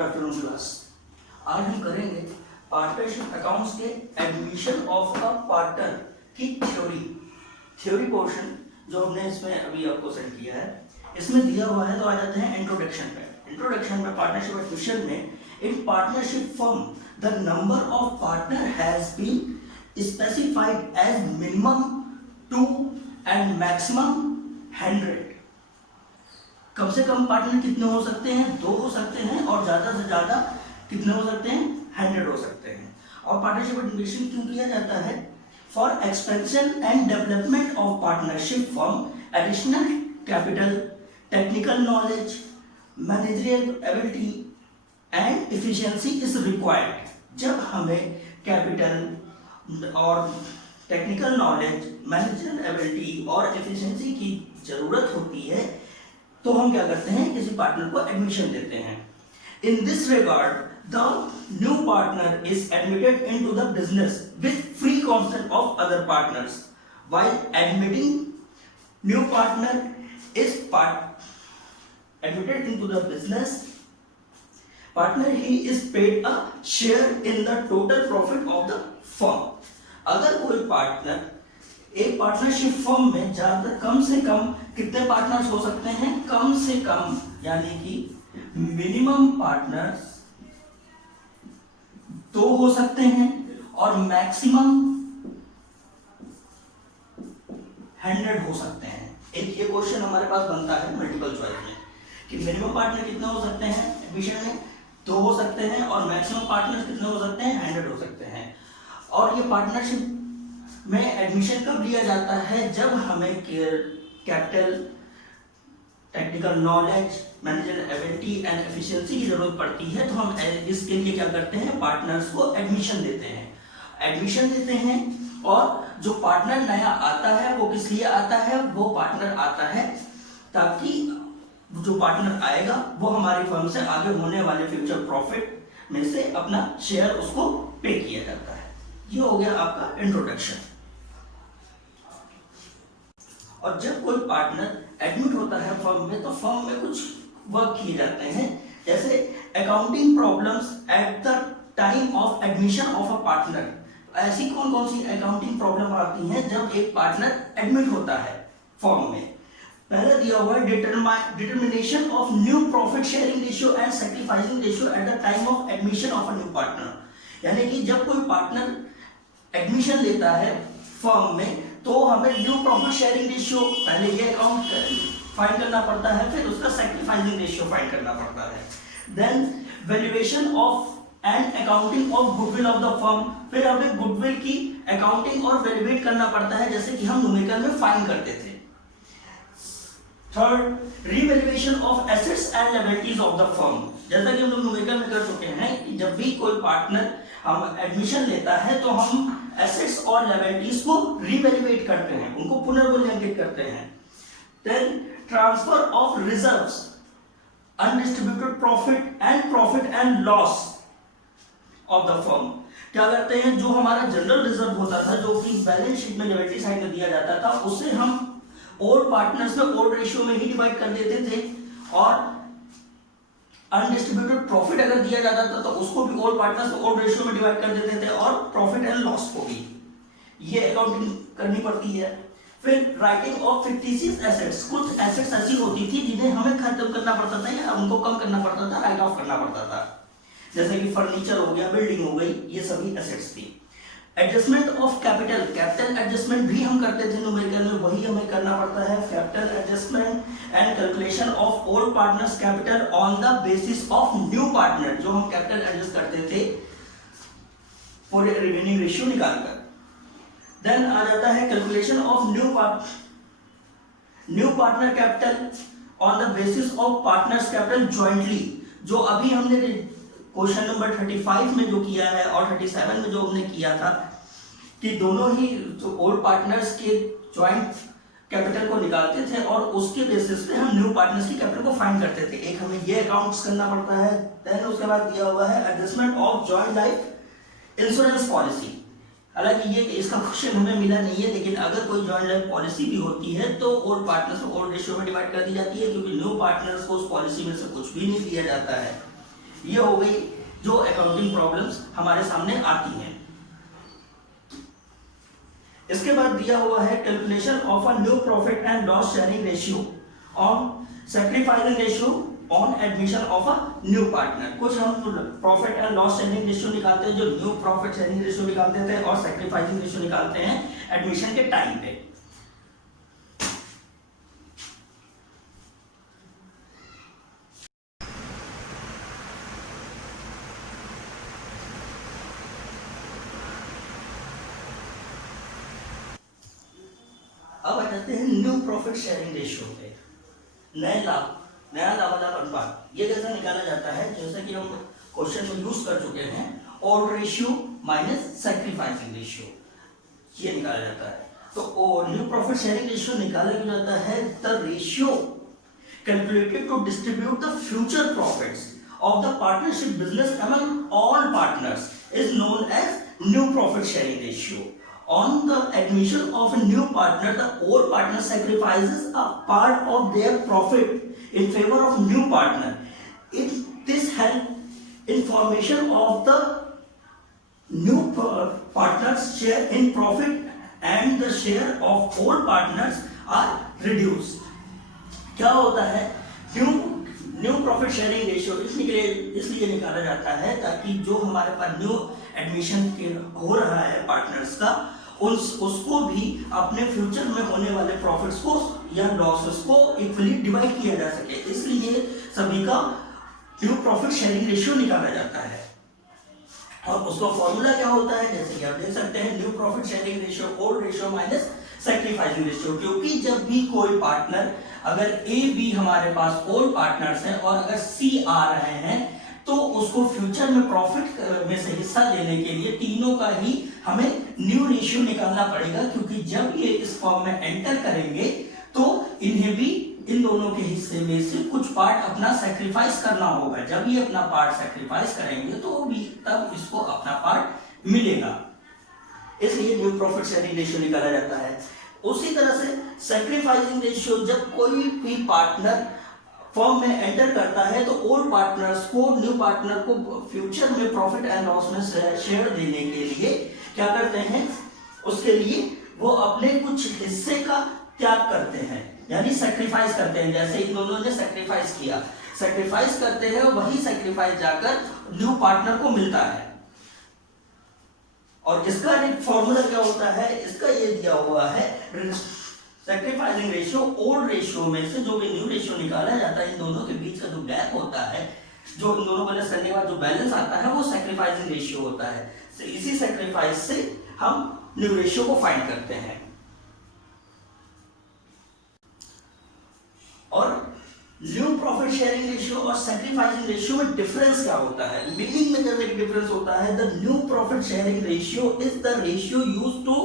Good afternoon class. आज हम करेंगे पार्टनरशिप अकाउंट्स के एडमिशन ऑफ अ पार्टनर की थ्योरी पोर्शन जो हमने इसमें अभी आपको सेंड किया है। इसमें दिया हुआ है तो आ जाते हैं इंट्रोडक्शन में पार्टनरशिप एडमिशन में in partnership firm the number of partner has been specified as minimum 2 and maximum 100। कम से कम पार्टनर कितने हो सकते हैं? 2 हो सकते हैं और ज्यादा से ज्यादा कितने हो सकते हैं? 100 हो सकते हैं। और पार्टनरशिप एडमिशन क्यों किया जाता है? For expansion and development of partnership firm additional capital, technical knowledge, managerial ability and efficiency is required. जब हमें कैपिटल और टेक्निकल नॉलेज, मैनेजरियल एबिलिटी और एफिशिएंसी की जरूरत होती है तो हम क्या करते हैं? किसी पार्टनर को एडमिशन देते हैं। In this regard the new partner is admitted into the business with free consent of other partners. While admitting new partner is admitted into the business partner, he is paid a share in the total profit of the firm। अगर कोई partner एक partnership firm में ज्यादा कम से कम कितने partners हो सकते हैं? कम से कम यानी कि मिनिमम पार्टनर्स 2 हो सकते हैं और मैक्सिमम 100 हो सकते हैं। एक ये क्वेश्चन हमारे पास बनता है मल्टीपल चॉइस में कि मिनिमम पार्टनर कितने हो सकते हैं एडमिशन में? 2 हो सकते हैं और मैक्सिमम पार्टनर कितने हो सकते हैं? 100 हो सकते हैं। और ये पार्टनरशिप में एडमिशन कब लिया जाता है? जब हमें capital, technical knowledge, managerial ability and efficiency की जरूरत पड़ती है तो हम इसके लिए क्या करते हैं? पार्टनर्स को एडमिशन देते हैं। और जो पार्टनर नया आता है वो किस लिए आता है? वो पार्टनर आता है ताकि जो पार्टनर आएगा वो हमारी फर्म से आगे होने वाले फ्यूचर प्रॉफिट में से अपना शेयर उसको पे किया जाता है। ये हो गया आपका इंट्रोडक्शन। और जब कोई पार्टनर एडमिट होता है फर्म में तो फर्म में कुछ वर्क किए जाते हैं, जैसे accounting problems at the time of admission of a partner. ऐसी कौन कौन सी अकाउंटिंग प्रॉब्लम आती हैं जब एक पार्टनर एडमिट होता है फर्म में? पहले दिया हुआ है determination of new profit sharing ratio and sacrificing ratio at the time of admission of a new partner. यानी कि जब कोई पार्टनर एडमिशन लेता है फर्म में तो हमें न्यू प्रॉफिट शेयरिंग रेशियो पहले ये अकाउंट फाइंड करना पड़ता है, फिर उसका सैक्रिफाइसिंग रेशियो फाइंड करना पड़ता है। Then valuation of and accounting of goodwill of the firm, फिर हमें गुडविल की अकाउंटिंग और वैल्यूएट करना पड़ता है जैसे कि हम न्यूमेरिकल में फाइंड करते थे। Third, revaluation of assets and liabilities of the firm. जैसा कि हम लोग न्यूमेरिकल में कर चुके हैं कि जब भी कोई पार्टनर हम एडमिशन लेता है तो हम एसेट्स और लायबिलिटीज को रिवैल्यूएट करते हैं, उनको पुनर्मूल्यांकित करते हैं। Then transfer of reserves, undistributed profit and loss of the firm. क्या करते हैं? जो हमारा जनरल रिजर्व होता था जो कि बैलेंस शीट में लायबिलिटी साइड में दिया जाता था उसे हम ओल्ड पार्टनर्स में ओल्ड रेशियो में ही डिवाइड कर देते थे, और अनडिस्ट्रीब्यूटेड प्रॉफिट अगर दिया जाता था तो उसको भी ओल्ड पार्टनर्स में ओल्ड रेशियो में डिवाइड कर देते थे, और प्रॉफिट एंड लॉस को भी ये अकाउंटिंग करनी पड़ती है। फिर राइटिंग ऑफ फिक्टिशियस एसेट्स, कुछ एसेट्स ऐसी होती थी जिन्हें हमें खत्म करना पड़ता था या उनको कम करना पड़ता था, राइट ऑफ करना पड़ता था, जैसे कि फर्नीचर हो गया, बिल्डिंग हो गई, ये सभी एसेट्स थी। एडजस्टमेंट ऑफ कैपिटल एडजस्टमेंट भी हम करते थे न्यूमेरिकल में, वही हमें करना पड़ता है। Capital adjustment and calculation of old partners capital on the basis of new partner, जो हम कैपिटल एडजस्ट करते थे पूरे रिमेनिंग रेशियो निकालकर। देन आ जाता है calculation of new partner capital on the basis of partners capital jointly, जो अभी हमने क्वेश्चन नंबर 35 में जो किया है और 37 में जो हमने किया था कि दोनों ही जो ओल्ड पार्टनर्स के जॉइंट कैपिटल को निकालते थे और उसके बेसिस पे हम न्यू पार्टनर्स की कैपिटल को फाइंड करते थे। एक हमें ये अकाउंट्स करना पड़ता है। देन उसके बाद दिया हुआ है adjustment of joint life insurance policy. हालांकि ये इसका क्वेश्चन हमें मिला नहीं है, लेकिन अगर कोई जॉइंट लाइफ पॉलिसी भी होती है तो ओल्ड पार्टनर्स को ओल्ड रेशियो में डिवाइड कर दी जाती है, क्योंकि न्यू पार्टनर्स को उस पॉलिसी में से कुछ भी नहीं दिया जाता है। ये हो गई जो अकाउंटिंग प्रॉब्लम्स हमारे सामने आती हैं। इसके बाद दिया हुआ है calculation of a new profit and loss sharing ratio on sacrificing ratio on admission of a new partner. कुछ हम profit and loss sharing ratio निकालते हैं, जो न्यू प्रॉफिट शेयरिंग रेशियो निकालते थे, और सैक्रिफाइसिंग रेशियो निकालते हैं एडमिशन के टाइम पे। अब आ जाते हैं न्यू प्रॉफिट शेयरिंग रेशियो पे। नया लाभालाभ अनुपात ये कैसे निकाला जाता है, जैसे कि हम क्वेश्चन में यूज कर चुके हैं, old ratio minus sacrificing ratio, ये निकाला जाता है। तो न्यू प्रॉफिट शेयरिंग रेशियो निकाला जाता है the ratio calculated to distribute the future profits of the partnership business among all partners is known as new profit sharing ratio. On the admission of a new partner, the old partner sacrifices a part of their profit in favor of new partner. If this help in formation of the new partner's share in profit and the share of old partners are reduced. क्या होता है new profit sharing ratio इसलिए निकाला जाता है ताकि जो हमारे पास न्यू एडमिशन हो रहा है पार्टनर्स का, उसको भी अपने फ्यूचर में होने वाले प्रॉफिट्स को या लॉसेस को इक्वली डिवाइड किया जा सके, इसलिए सभी का न्यू प्रॉफिट शेयरिंग रेशियो निकाला जाता है। और उसका फॉर्मूला क्या होता है, जैसे कि आप देख सकते हैं, new profit sharing ratio old ratio minus sacrificing ratio. क्योंकि जब भी कोई पार्टनर, अगर ए बी हमारे पास ओल्ड पार्टनर्स हैं और अगर सी आ रहे हैं, तो उसको फ्यूचर में प्रॉफिट में से हिस्सा देने के लिए तीनों का ही हमें न्यू रेशियो निकालना पड़ेगा। क्योंकि जब ये इस फॉर्म में एंटर करेंगे तो इन्हें भी इन दोनों के हिस्से में से कुछ पार्ट अपना सैक्रिफाइस करना होगा। जब ये अपना पार्ट सैक्रिफाइस करेंगे तो भी तब इसको अपना पार्ट मिलेगा, इसलिए न्यू प्रॉफिट शेयरिंग रेशियो निकाला जाता है। उसी तरह से सैक्रिफाइसिंग रेशियो, जब कोई भी पार्टनर फॉर्म में एंटर करता है तो ओल्ड पार्टनर्स को न्यू पार्टनर को फ्यूचर में प्रॉफिट एंड लॉस में शेयर देने के लिए क्या करते हैं, उसके लिए वो अपने कुछ हिस्से का त्याग करते हैं, यानी सैक्रिफाइस करते हैं। जैसे इन दोनों ने सैक्रिफाइस किया, सैक्रिफाइस करते हैं और वही सैक्रिफाइस जाकर न्यू पार्टनर को मिलता है। और इसका फॉर्मूला क्या होता है, इसका ये दिया हुआ है, सैक्रिफाइसिंग रेशियो ओल्ड रेशियो में से जो भी न्यू रेशियो निकाला जाता है, इन दोनों के बीच का जो गैप होता है, जो इन दोनों बैलेंस करने के बाद जो बैलेंस आता है, वो सैक्रिफाइसिंग रेशियो होता है। तो इसी सैक्रिफाइस से हम न्यू रेशियो को फाइंड करते हैं। और न्यू प्रॉफिट शेयरिंग रेशियो और सैक्रिफाइसिंग रेशियो में डिफरेंस क्या होता है, मीनिंग में जब एक डिफरेंस होता है, the new profit sharing ratio is the ratio used to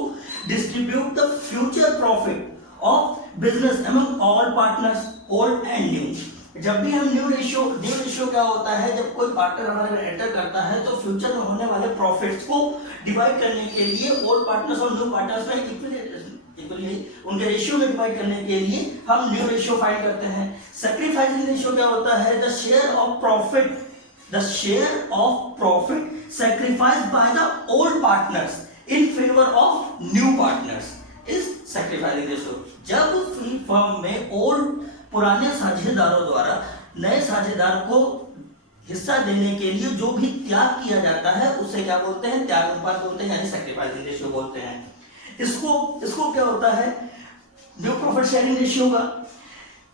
distribute the future profit of business among all partners old and new. जब भी हम न्यू रेशियो क्या होता है, जब कोई पार्टनर हमारे एंटर करता है तो फ्यूचर में होने वाले प्रॉफिट्स को डिवाइड करने के लिए ओल्ड पार्टनर्स और न्यू पार्टनर्स में इक्वली उनके रेशियो में डिवाइड करने के लिए हम न्यू रेशियो फाइंड करते हैं। सैक्रिफाइसिंग रेशियो क्या होता है, the share of profit sacrificed by the old partners in favour of new partners is sacrificing ratio. जब फर्म में पुराने साझेदारों द्वारा नए साझेदार को हिस्सा देने के लिए जो भी त्याग किया जाता है, उसे क्या बोलते हैं, त्याग अनुपात बोलते हैं, यानी सैक्रिफाइसिंग रेशियो बोलते हैं। इसको क्या होता है, न्यू प्रॉफिट शेयरिंग रेशियो का।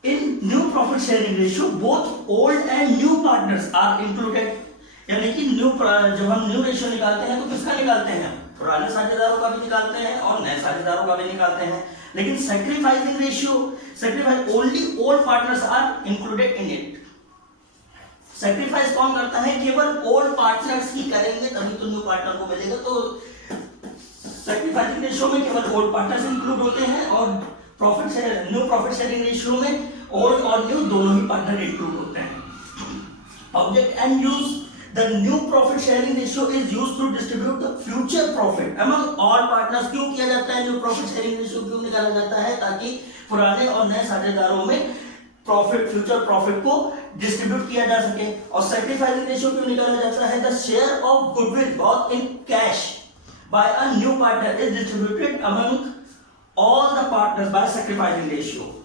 In new profit sharing ratio both old and new partners are included, यानी कि जब हम न्यू रेशियो निकालते हैं तो किसका निकालते हैं, पुराने साझेदारों का भी निकालते हैं और नए साझेदारों का भी निकालते हैं। लेकिन sacrificing ratio, only old partners are included in it. Sacrifice कौन करता है, केवल ओल्ड पार्टनर्स ही करेंगे, तभी तो न्यू पार्टनर को मिलेगा। तो सैक्रिफाइसिंग रेशियो में केवल ओल्ड पार्टनर्स इंक्लूड होते हैं और न्यू प्रॉफिट शेयरिंग रेशियो में ओल्ड और न्यू दोनों ही पार्टनर इंक्लूड होते हैं। Object and use, the new profit sharing ratio is used to distribute the future profit among all partners. क्यों किया जाता है न्यू प्रॉफिट शेयरिंग रेशियो, क्यों निकाला जाता है, ताकि पुराने और नए साझेदारों में प्रॉफिट, फ्यूचर प्रॉफिट को डिस्ट्रीब्यूट किया जा सके। और सैक्रिफाइसिंग रेशियो क्यों निकाला जाता है? The share of goodwill brought in cash by a new partner is distributed among all the partners by sacrificing ratio.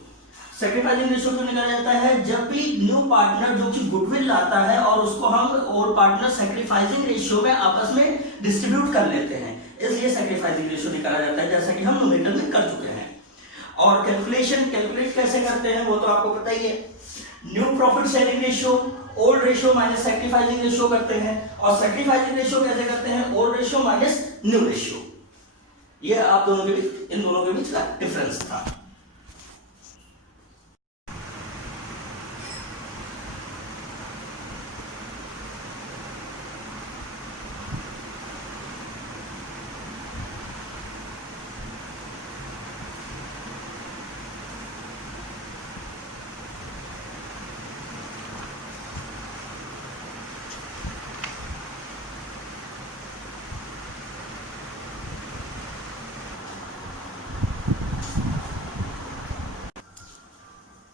Sacrificing ratio क्यों निकाला जाता है? जब भी न्यू पार्टनर जो कि गुडविल लाता है और उसको हम और पार्टनर सैक्रिफाइसिंग रेशियो में आपस में डिस्ट्रीब्यूट कर लेते हैं, इसलिए सैक्रिफाइसिंग रेशियो निकाला जाता है, जैसा कि हम न्यूमेरिकल में कर चुके हैं। और कैलकुलेट कैसे करते हैं वो तो आपको पता ही है। New profit sharing ratio old ratio minus sacrificing ratio करते हैं, और सैक्रिफाइसिंग रेशियो कैसे करते हैं? Old ratio minus new ratio. ये आप दोनों के बीच, इन दोनों के बीच का डिफरेंस था।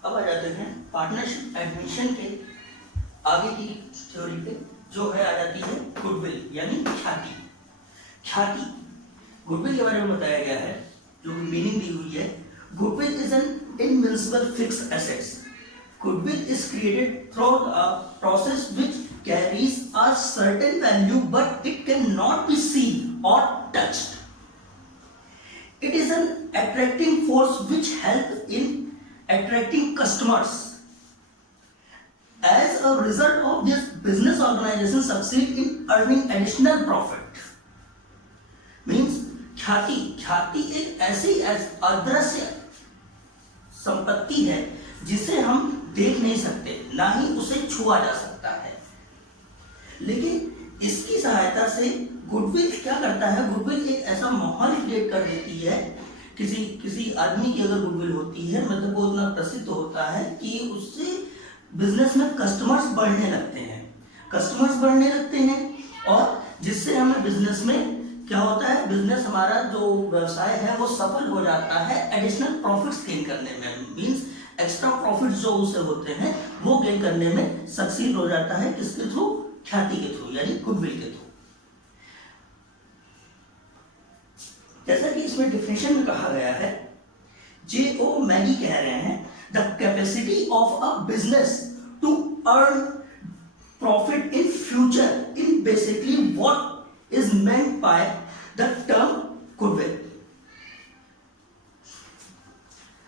अब आ जाते हैं पार्टनरशिप एडमिशन के आगे की थ्योरी पे, जो है आ जाती है गुडविल यानी ख्याति। ख्याति गुडविल के बारे में बताया गया है, जो मीनिंग दी हुई है। Goodwill is an invincible fixed assets. Goodwill is created through a process which carries a certain value but it can not be seen और touched. It is an attracting force which helps in attracting customers. As a result of this, business organizations succeed in earning additional profit. Means ख्याति एक ऐसी अदृश्य संपत्ति है जिसे हम देख नहीं सकते, ना ही उसे छुआ जा सकता है, लेकिन इसकी सहायता से गुडविल क्या करता है? गुडविल एक ऐसा माहौल क्रिएट कर देती है। किसी आदमी की अगर गुडविल होती है, मतलब वो इतना प्रसिद्ध होता है कि उससे बिजनेस में कस्टमर्स बढ़ने लगते हैं, और जिससे हमें बिजनेस में क्या होता है? बिजनेस हमारा जो व्यवसाय है वो सफल हो जाता है एडिशनल प्रॉफिट्स गेन करने में। मींस एक्स्ट्रा प्रॉफिट्स जो उसे होते हैं वो गेन करने में सक्सीड हो जाता है। किसके थ्रू? ख्याति के थ्रू, यानी गुडविल के थ्रू। जैसा कि इसमें डिफिनेशन में कहा गया है, J.O. मैगी कह रहे हैं, the capacity of a business to earn profit in future in basically what is meant by the term goodwill.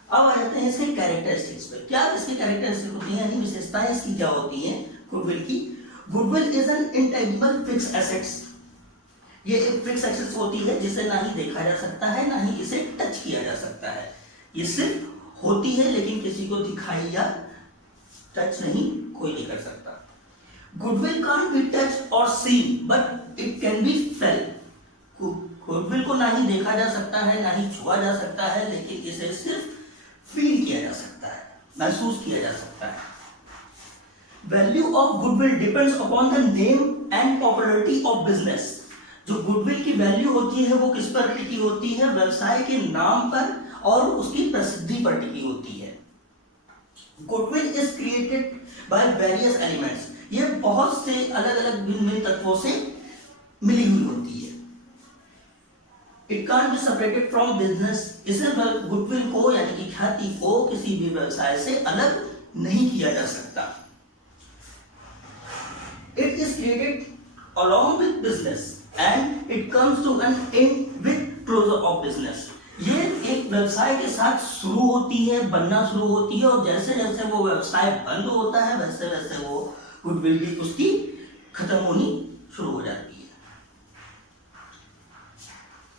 अब आ जाते हैं इसके कैरेक्टरिस्टिक्स पे। क्या इसकी कैरेक्टरिस्टिक होती है, यानी विशेषताएं इसकी क्या होती हैं गुडविल की? Goodwill is an intangible fixed assets. ये एक फिक्स एसेट्स होती है जिसे ना ही देखा जा सकता है, ना ही इसे टच किया जा सकता है। ये सिर्फ होती है, लेकिन किसी को दिखाई या टच नहीं कोई नहीं कर सकता। गुडविल कांट बी टच और seen but it can be felt. Goodwill को ना ही देखा जा सकता है, ना ही छुआ जा सकता है, लेकिन इसे सिर्फ फील किया जा सकता है, महसूस किया जा सकता है। Value of goodwill depends upon the name and popularity of business. जो गुडविल की वैल्यू होती है वो किस पर टिकी होती है? व्यवसाय के नाम पर और उसकी प्रसिद्धि पर टिकी होती है। Goodwill is created by various elements. ये बहुत से अलग अलग भिन्न तत्वों से मिली हुई होती है। It can't be separated from business. इसे गुडविल को यानी कि ख्याति को किसी भी व्यवसाय से अलग नहीं किया जा सकता। It is created along with business and it comes to an end with closure of business। ये एक व्यवसाय के साथ शुरू होती है, बनना शुरू होती है, और जैसे जैसे वो व्यवसाय बंद होता है वैसे वैसे वो गुडविल भी उसकी खत्म होनी शुरू हो जाती है।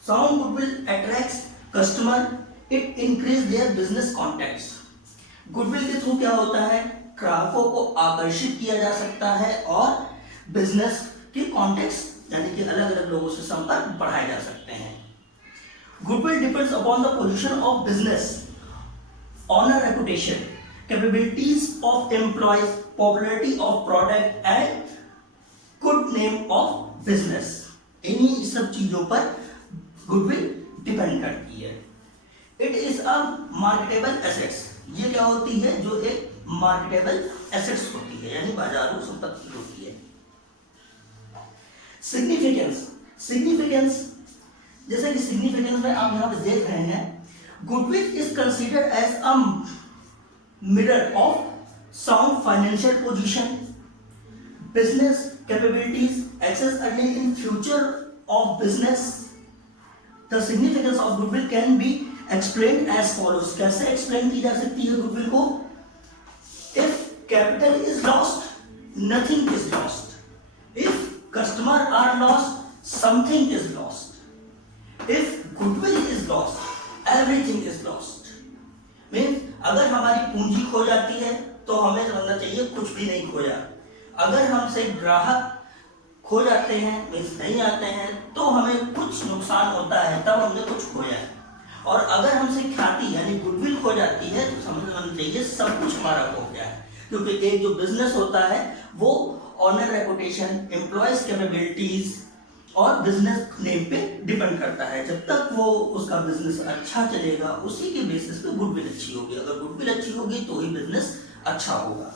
Sound goodwill attracts customer, it increase their business contacts। Goodwill के थ्रू क्या होता है? ग्राहकों को आकर्षित किया जा सकता है और बिजनेस के कॉन्टेक्ट्स यानी कि अलग अलग लोगों से संपर्क बढ़ाए जा सकते हैं। Goodwill depends upon the position of business, owner, reputation, capabilities of employees, popularity of product and good name of business. इन्हीं सब चीजों पर गुडविल डिपेंड करती है। It is a marketable assets. ये क्या होती है, जो एक मार्केटेबल एसेट्स होती है, यानी बाजारू संपत्ति होती है। सिग्निफिकेंस, सिग्निफिकेंस जैसे कि सिग्निफिकेंस में आप यहाँ पे देख रहे हैं, goodwill is considered as a mirror of sound financial position, business capabilities, excess earning in future of business. The significance of goodwill can be explained as follows. कैसे explain की जा सकती है goodwill को? If capital is lost, nothing is lost. If customer are lost, something is lost. If goodwill is lost, everything is lost. Means अगर हमारी पूंजी खो जाती है तो हमें समझना चाहिए कुछ भी नहीं खोया। अगर हमसे ग्राहक खो जाते हैं, मीन्स नहीं आते हैं, तो हमें कुछ नुकसान होता है, तब हमने कुछ खोया। और अगर हमसे ख्याति यानी गुडविल खो जाती है तो समझना चाहिए सब कुछ हमारा खो गया है। क्योंकि एक जो बिजनेस होता है वो ऑनर रेपुटेशन, एम्प्लॉयज कैपेबिलिटीज और बिजनेस नेम पे डिपेंड करता है। जब तक वो उसका बिजनेस अच्छा चलेगा उसी के बेसिस पे गुडविल अच्छी होगी। अगर गुडविल अच्छी होगी तो ही बिजनेस अच्छा होगा।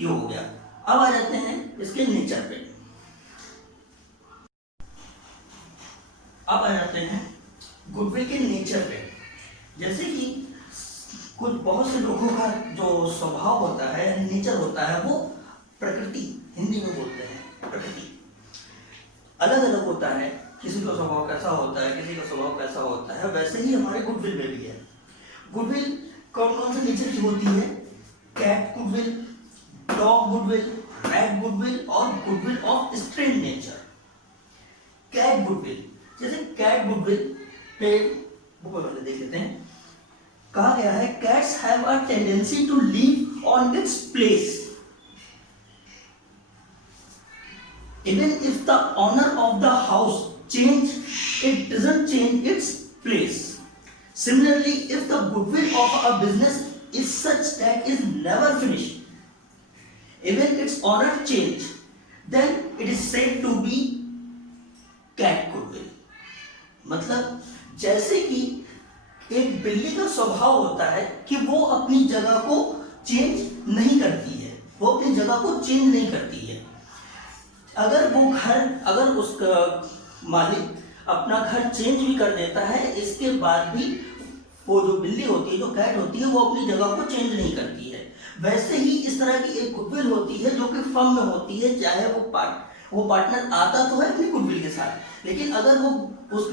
ये हो गया। अब आ जाते हैं इसके नेचर पे। अब आ जाते हैं गुडविल के नेचर पे। जैसे कि कुछ बहुत से लोगों का जो स्वभाव होता है, नेचर होता है, वो प्रकृति, हिंदी में बोलते हैं प्रकृति, अलग अलग होता है। किसी का स्वभाव कैसा होता है, किसी का स्वभाव कैसा होता है, वैसे ही हमारे गुडविल में भी है। गुडविल कौन कौन से नेचर की होती है? Cat goodwill, dog goodwill, rat goodwill और goodwill of strange nature. Cat goodwill, जैसे कैट गुडविल पे बुक में देख लेते हैं। कहा गया है cats have a tendency to live on its place even if the owner of the house change, it doesn't change its place. Similarly, if the goodwill of a business is such that is never finished, even its owner change, then it is said to be cat goodwill. मतलब जैसे कि एक बिल्ली का स्वभाव होता है कि वो अपनी जगह को चेंज नहीं करती है, वो अपनी जगह को चेंज नहीं करती है। अगर वो घर, अगर उसका मालिक अपना घर चेंज भी कर देता है, इसके बाद भी वो जो बिल्ली होती है, जो कैट होती है, वो अपनी जगह को चेंज नहीं करती है। वैसे ही इस तरह की एक गुडविल होती है जो कि फर्म में होती है। चाहे वो पार्टनर आता तो है अपनी गुडविल के साथ, लेकिन अगर वो उस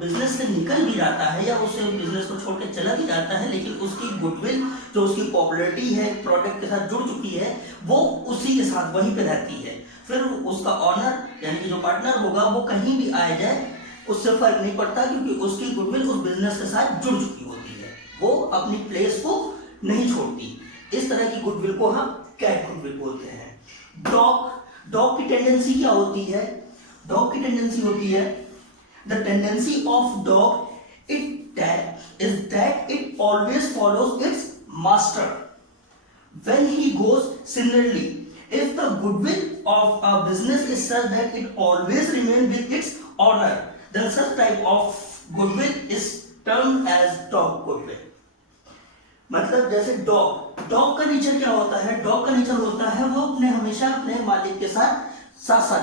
बिजनेस से निकल भी जाता है या उस बिजनेस को छोड़ के चला भी जाता है, लेकिन उसकी गुडविल जो उसकी पॉपुलैरिटी है, प्रोडक्ट के साथ जुड़ चुकी है, वो उसी के साथ वहीं पे रहती है। फिर उसका ऑनर यानी कि जो पार्टनर होगा वो कहीं भी आ जाए उससे फर्क नहीं पड़ता, क्योंकि उसकी गुडविल उस बिजनेस के साथ जुड़ चुकी होती है, वो अपनी प्लेस को नहीं छोड़ती। इस तरह की गुडविल को हम कैट गुडविल बोलते हैं। डॉग की टेंडेंसी क्या होती है? डॉग की टेंडेंसी होती है the tendency of dog is that it always follows it's master when he goes. Similarly, if the goodwill of a business is such that it always remains with its owner, then such type of goodwill is termed as dog goodwill. मतलब जैसे dog का nature क्या होता है? Dog का nature होता है वो हमेशा अपने मालिक के साथ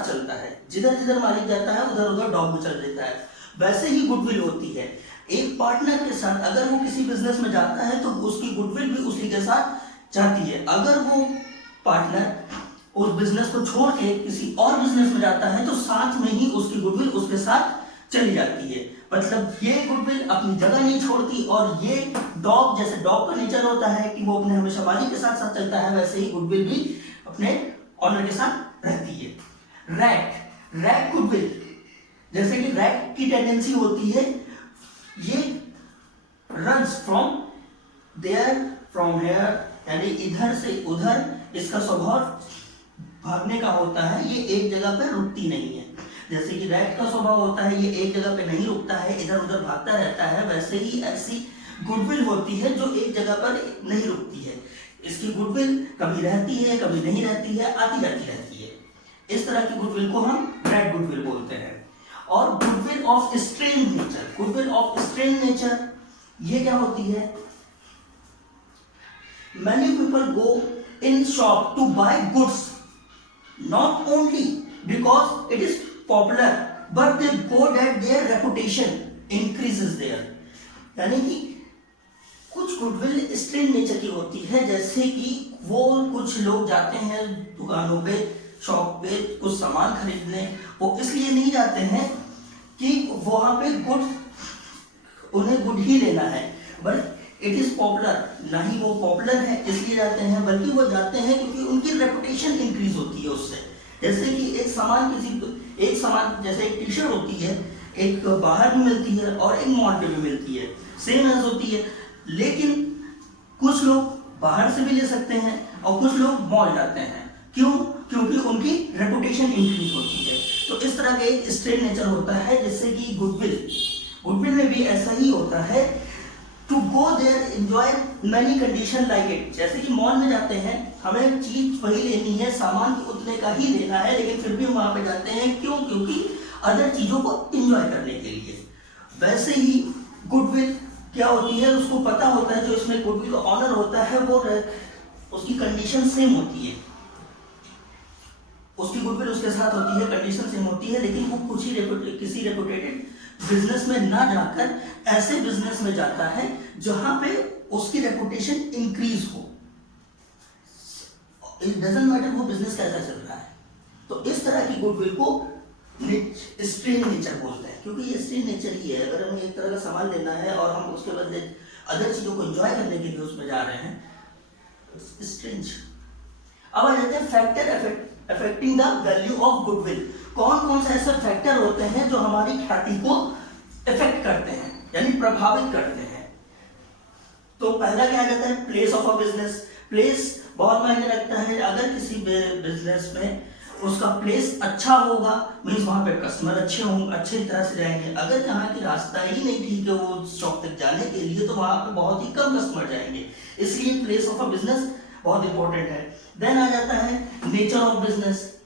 चलता है। जिधर जिधर मालिक जाता है उधर उधर डॉग भी चल देता है। वैसे ही गुडविल होती है। एक पार्टनर के साथ अगर वो किसी बिजनेस में जाता है तो उसकी गुडविल भी उसी के साथ जाती है। अगर वो पार्टनर उस बिजनेस को छोड़ के किसी और बिजनेस में जाता है तो साथ में ही उसकी गुडविल उसके साथ चली जाती है। मतलब ये गुडविल अपनी जगह नहीं छोड़ती। और ये डॉग, जैसे डॉग का नेचर होता है कि वो अपने हमेशा मालिक के साथ साथ चलता है, वैसे ही गुडविल भी अपने ऑनर के साथ रहती है। रैट गुडविल, जैसे कि रैट की टेंडेंसी होती है ये runs from there from here, यानी इधर से उधर इसका स्वभाव भागने का होता है। ये एक जगह पर रुकती नहीं है। जैसे कि रैट का स्वभाव होता है ये एक जगह पे नहीं रुकता है, इधर उधर भागता रहता है, वैसे ही ऐसी गुडविल होती है जो एक जगह पर नहीं रुकती है। इसकी गुडविल कभी रहती है, कभी नहीं रहती है, आती जाती रहती है। इस तरह की गुडविल को हम रैट गुडविल बोलते हैं। और goodwill of strange nature, goodwill of strange nature ये क्या होती है? Many people go in shop to buy goods not only because it is popular but they go that their reputation increases there. यानी कि कुछ गुडविल स्ट्रेन नेचर की होती है, जैसे कि वो कुछ लोग जाते हैं दुकानों पे, शॉप पे कुछ सामान खरीदने, वो इसलिए नहीं जाते हैं कि वहां पे गुड उन्हें गुड ही लेना है, बट इट इज पॉपुलर, ना ही वो पॉपुलर है इसलिए जाते हैं, बल्कि वो जाते हैं क्योंकि उनकी रेपुटेशन इंक्रीज होती है उससे। जैसे कि एक सामान जैसे एक टी शर्ट होती है, एक बाहर भी मिलती है और एक मॉल पे भी मिलती है, सेम एज होती है, लेकिन कुछ लोग बाहर से भी ले सकते हैं और कुछ लोग मॉल जाते हैं। क्यों? क्योंकि उनकी रेपुटेशन इंक्रीज होती है। तो इस तरह का एक स्ट्रेन नेचर होता है, जिससे कि गुडविल में भी ऐसा ही होता है। To go there enjoy many condition like it, जैसे कि मॉल में जाते हैं, हमें चीज वही लेनी है, सामान उतने का ही लेना है, लेकिन फिर भी वहां पे जाते हैं। क्यों? क्योंकि अदर चीजों को एंजॉय करने के लिए। वैसे ही गुडविल क्या होती है, उसको पता होता है, जो इसमें गुडविल का ऑनर होता है वो उसकी कंडीशन सेम होती है, उसकी गुडविल उसके साथ होती है, कंडीशन सेम होती है, लेकिन वो कुछ ही किसी रेपुटेटेड बिजनेस में ना जाकर ऐसे बिजनेस में जाता है जहां पे उसकी रेपुटेशन इंक्रीज हो। इट डजंट मैटर वो बिजनेस कैसा चल रहा है। तो इस तरह की गुडविल को स्ट्रेन नेचर बोलते हैं, क्योंकि ये स्ट्रेन नेचर ही है। अगर हमें एक तरह का सामान लेना है और हम उसके बदले अदर चीजों को एंजॉय करने के लिए उसमें जा रहे हैं, स्ट्रेंज। अब आ जाते हैं factor affecting the value of goodwill. कौन कौन से ऐसे फैक्टर होते हैं जो हमारी ख्याति को इफेक्ट करते हैं, यानी प्रभावित करते हैं। तो पहला क्या आ जाता है, place of a business. Place बहुत मायने रखता है। अगर किसी बिजनेस में उसका प्लेस अच्छा होगा, मीन्स वहां पे कस्टमर अच्छे होंगे, अच्छी तरह से जाएंगे। अगर यहाँ की रास्ता ही नहीं ठीक है वो शॉप तक जाने के लिए, तो वहां पे बहुत ही कम कस्टमर जाएंगे। इसलिए प्लेस ऑफ अ बिजनेस बहुत इंपॉर्टेंट है। देन आ जाता है nature of business.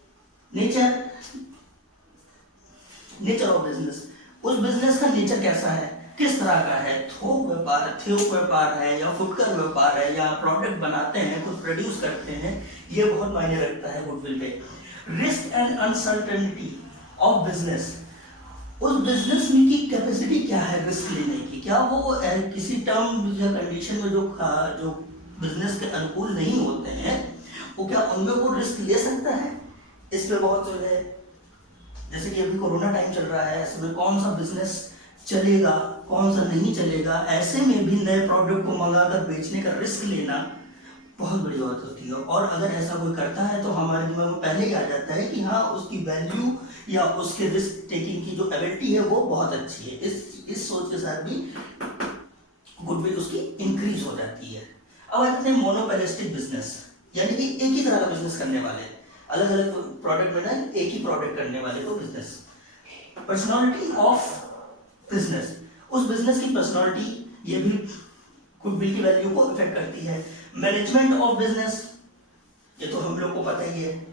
Nature of business, उस बिजनेस का नेचर कैसा है, किस तरह का है, थोक व्यापार है या फुटकर व्यापार है, या प्रोडक्ट बनाते हैं, कुछ प्रोड्यूस करते हैं, ये बहुत मायने रखता है गुडविल पे। Risk and uncertainty of business, उस बिजनेस में की कैपेसिटी क्या है रिस्क लेने की, क्या वो किसी टर्म या कंडीशन में जो बिजनेस के अनुकूल नहीं होते हैं, वो क्या उनमें वो रिस्क ले सकता है। इस पे बहुत जो है, जैसे कि अभी कोरोना टाइम चल रहा है, ऐसे में कौन सा बिजनेस चलेगा, कौन सा नहीं चलेगा, ऐसे में भी नए प्रोडक्ट को मंगाकर बेचने का रिस्क लेना बहुत बड़ी बात होती है। और अगर ऐसा कोई करता है तो हमारे दिमाग में पहले ही आ जाता है कि हाँ, उसकी वैल्यू या उसके रिस्क टेकिंग की जो एबिलिटी है वो बहुत अच्छी है। इस सोच के साथ भी गुडविल उसकी इंक्रीज हो जाती है। अब आ जाते हैं मोनोपोलिस्टिक बिजनेस, यानी कि एक ही तरह का बिजनेस करने वाले, अलग अलग प्रोडक्ट में ना एक ही प्रोडक्ट करने वाले को बिजनेस। पर्सनालिटी ऑफ बिजनेस, उस बिजनेस की पर्सनालिटी ये भी गुडविल की वैल्यू को इफेक्ट करती है। मैनेजमेंट ऑफ बिजनेस, ये तो हम लोग को पता ही है।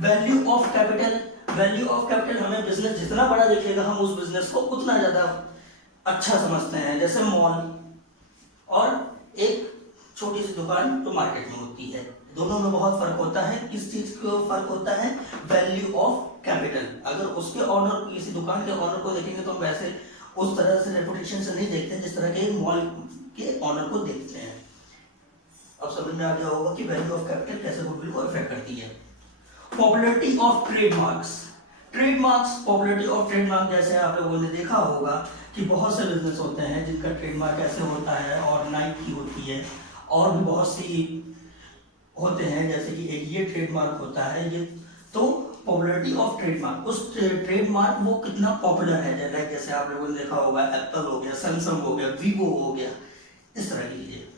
वैल्यू ऑफ कैपिटल, हमें बिजनेस जितना बड़ा दिखेगा हम उस बिजनेस को उतना ज्यादा अच्छा समझते हैं। जैसे मॉल और एक छोटी सी दुकान जो मार्केट में होती है, दोनों में बहुत फर्क होता है। किस चीज को फर्क होता है, वैल्यू ऑफ कैपिटल। अगर उसके ऑनर, किसी दुकान के ऑनर को देखेंगे तो हम वैसे उस तरह से रेपुटेशन से नहीं देखते जिस तरह के मॉल के ऑनर को देखते हैं। अब समझ में आ गया होगा कि वैल्यू ऑफ कैपिटल कैसे गुडविल को इफेक्ट करती है। Popularity of trademarks, popularity of trademark, जैसे आप लोगों ने देखा होगा कि बहुत से बिजनेस होते हैं जिनका ट्रेडमार्क ऐसे होता है, और नाइक की होती है, और भी बहुत सी होते हैं, जैसे कि एक ये ट्रेडमार्क होता है ये। तो पॉपुलैरिटी ऑफ ट्रेडमार्क, उस ट्रेडमार्क वो कितना पॉपुलर है, लाइक जैसे आप लोगों ने देखा होगा एप्पल हो गया, सैमसंग हो गया, वीवो हो गया, इस तरह के लिए।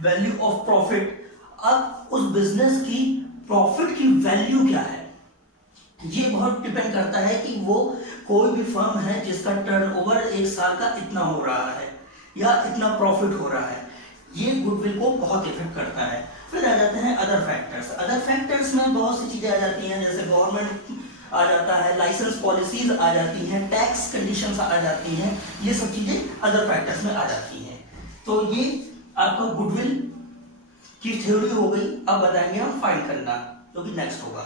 वैल्यू ऑफ प्रॉफिट, अब उस बिजनेस की प्रॉफिट की वैल्यू क्या है, ये बहुत डिपेंड करता है कि वो कोई भी फर्म है जिसका टर्नओवर एक साल का इतना हो रहा है या इतना प्रॉफिट हो रहा है, ये गुडविल को बहुत इफेक्ट करता है। फिर आ जाते हैं अदर फैक्टर्स में बहुत सी चीजें आ जाती हैं, जैसे गवर्नमेंट आ जाता है, लाइसेंस पॉलिसीज आ जाती हैं, टैक्स कंडीशंस आ जाती हैं, ये सब चीजें अदर फैक्टर्स में आ जाती हैं। तो ये आपका गुडविल की थ्योरी हो गई। अब बताएंगे हम फाइंड करना, जो कि नेक्स्ट होगा।